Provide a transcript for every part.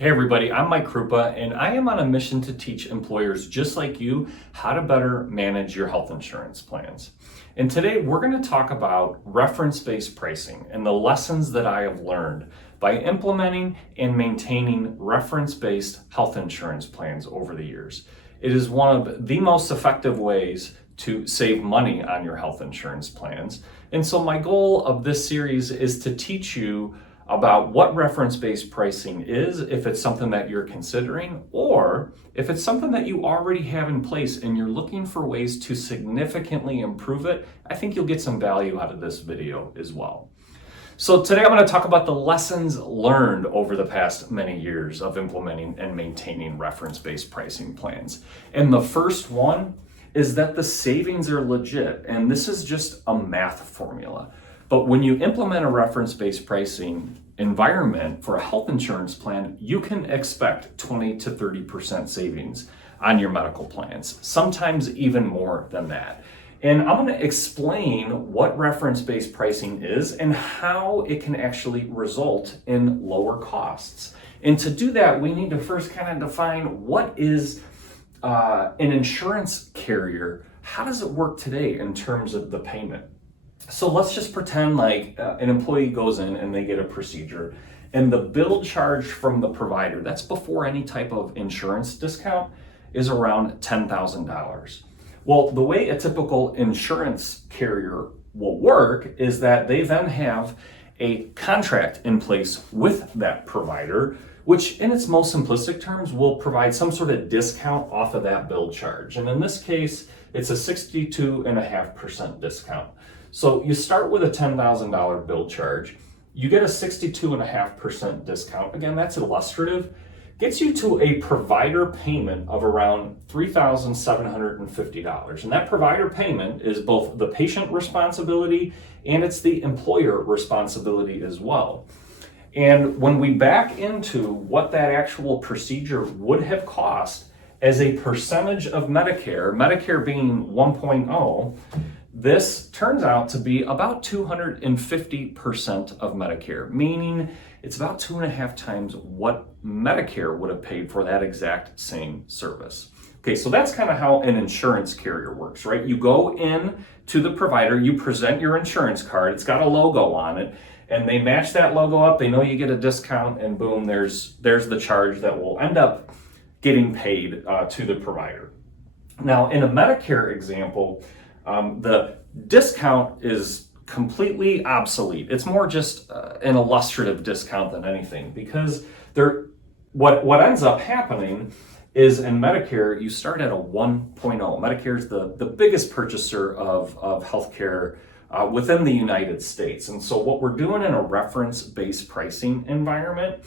Hey everybody, I'm Mike Krupa, and I am on a mission to teach employers just like you how to better manage your health insurance plans. And today we're going to talk about reference-based pricing and the lessons that I have learned by implementing and maintaining reference-based health insurance plans over the years. It is one of the most effective ways to save money on your health insurance plans. And so my goal of this series is to teach you about what reference-based pricing is, if it's something that you're considering, or if it's something that you already have in place and you're looking for ways to significantly improve it. I think you'll get some value out of this video as well. So today I'm going to talk about the lessons learned over the past many years of implementing and maintaining reference-based pricing plans. And the first one is that the savings are legit, and this is just a math formula. But when you implement a reference-based pricing environment for a health insurance plan, you can expect 20 to 30% savings on your medical plans, sometimes even more than that. And I'm going to explain what reference-based pricing is and how it can actually result in lower costs. And to do that, we need to first kind of define what is an insurance carrier. How does it work today in terms of the payment? So let's just pretend like an employee goes in and they get a procedure, and the bill charge from the provider, that's before any type of insurance discount, is around $10,000. Well, the way a typical insurance carrier will work is that they then have a contract in place with that provider, which in its most simplistic terms will provide some sort of discount off of that bill charge. And in this case, it's a 62.5% discount. So you start with a $10,000 bill charge, you get a 62.5% discount. Again, that's illustrative. Gets you to a provider payment of around $3,750. And that provider payment is both the patient responsibility and it's the employer responsibility as well. And when we back into what that actual procedure would have cost as a percentage of Medicare, Medicare being 1.0, this turns out to be about 250% of Medicare, meaning it's about 2.5 times what Medicare would have paid for that exact same service. Okay, so that's kind of how an insurance carrier works, right? You go in to the provider, you present your insurance card, it's got a logo on it, and they match that logo up, they know you get a discount, and boom, there's the charge that will end up getting paid to the provider. Now, in a Medicare example, the discount is completely obsolete. It's more just an illustrative discount than anything, because what ends up happening is in Medicare, you start at a 1.0. Medicare is the biggest purchaser of healthcare within the United States. And so what we're doing in a reference-based pricing environment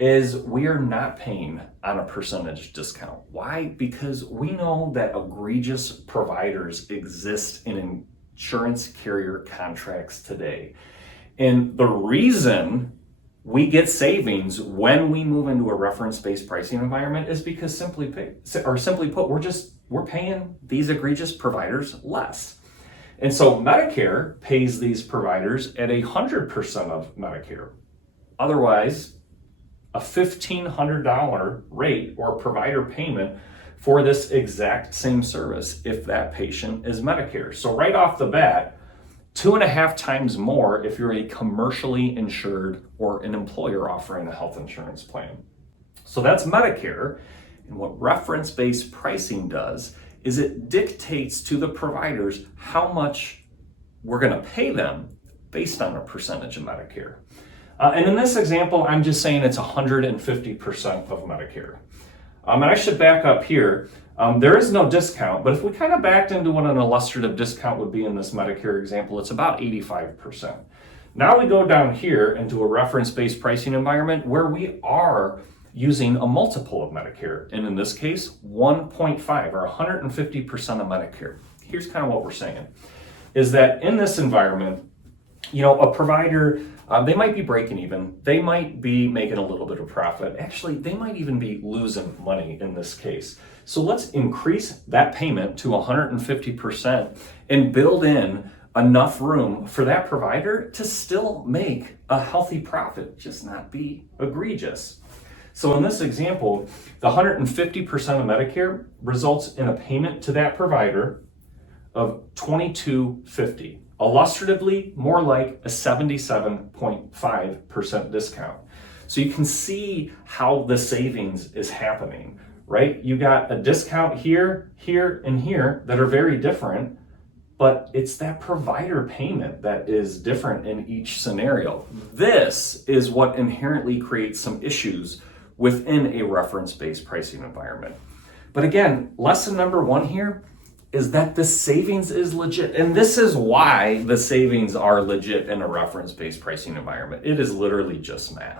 is we are not paying on a percentage discount. Why? Because we know that egregious providers exist in insurance carrier contracts today. And the reason we get savings when we move into a reference-based pricing environment is because simply put, we're paying these egregious providers less. And so Medicare pays these providers at 100% of Medicare. Otherwise, a $1,500 rate or provider payment for this exact same service if that patient is Medicare. So right off the bat, 2.5 times more if you're a commercially insured or an employer offering a health insurance plan. So that's Medicare. And what reference-based pricing does is it dictates to the providers how much we're going to pay them based on a percentage of Medicare. And in this example, I'm just saying it's 150% of Medicare. And I should back up here. There is no discount, but if we kind of backed into what an illustrative discount would be in this Medicare example, it's about 85%. Now we go down here into a reference-based pricing environment where we are using a multiple of Medicare. And in this case, 1.5 or 150% of Medicare. Here's kind of what we're saying, is that in this environment, a provider, they might be breaking even. They might be making a little bit of profit. Actually, they might even be losing money in this case. So let's increase that payment to 150% and build in enough room for that provider to still make a healthy profit, just not be egregious. So in this example, the 150% of Medicare results in a payment to that provider of $22.50. Illustratively, more like a 77.5% discount. So you can see how the savings is happening, right? You got a discount here, here, and here that are very different, but it's that provider payment that is different in each scenario. This is what inherently creates some issues within a reference-based pricing environment. But again, lesson number one here is that the savings is legit. And this is why the savings are legit in a reference-based pricing environment. It is literally just math.